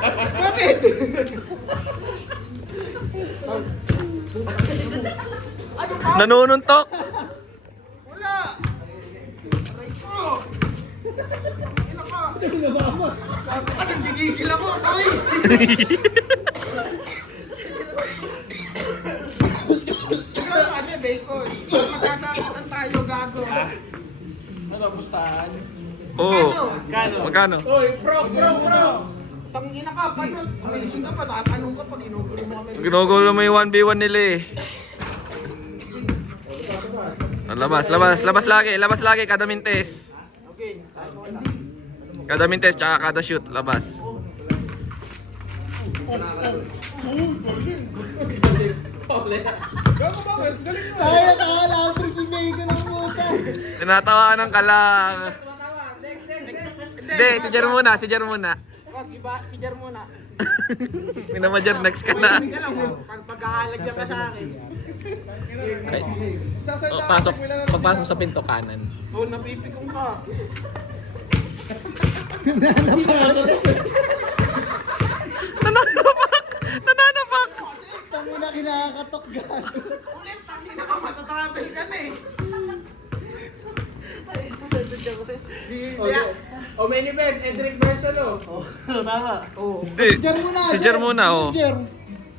Bakit? Ano ka? Nanununtok. Wala! Aray ko! Ina ka! Sabi ka, nagigigil ako, toy! Ikaw kasi, bacon. Magkasakatan tayo, gago. Ano, pustahan? Oo. Magkano? Oy, pro! Tangina ka, paano? Amazing ka pa, nakatanong ka pag inugulo mo kami. Ginugulo mo yung 1v1 nila eh. Labas lagi, kada mintes. Okay, tayo ko wala. Kada mintes, tsaka kada shoot, labas. Gago bakit? Galing mo. Kaya nakala-outro si Bacon ng puta. Tinatawanan ka lang. Tumatawa. Next. Hindi, si Jer muna. Wag, iba, si Jer muna. Minamajer, next ka na. Hindi ka lang, pagkakahalagyan ka sa akin. Ay, Sasalita pasok, pagpasok sa pinto kanan. Oh, napipikong ka. Nananapak! Tango na kinakatok gago. Ulit, tangina ka, matatravel ka na eh. O main event, Edric versus Tama. Oo. Hindi, si Jer muna, oh. Jer.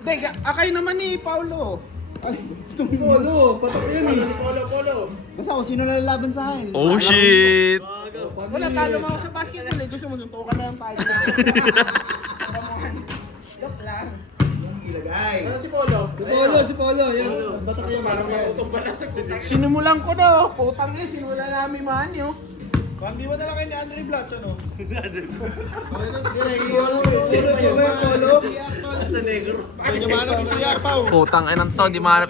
Hindi, akay naman ni Paulo. Itong polo. Patok yun eh. Polo. Basta kung sino nalalaban sa akin. Oh shit! Wala, talo mo ako sa basketball eh. Gusto mo, suntukan na yung tayo. Joke lang. Ilagay. Ano si Polo? Si Polo. Yan. Batok yun. Sinimulan ko na, oh. Putang eh, sinimulan namin man yun. Hindi mo na lang kayo ni Andre Blatch, ano? Polo. Putang inang to, di mahanap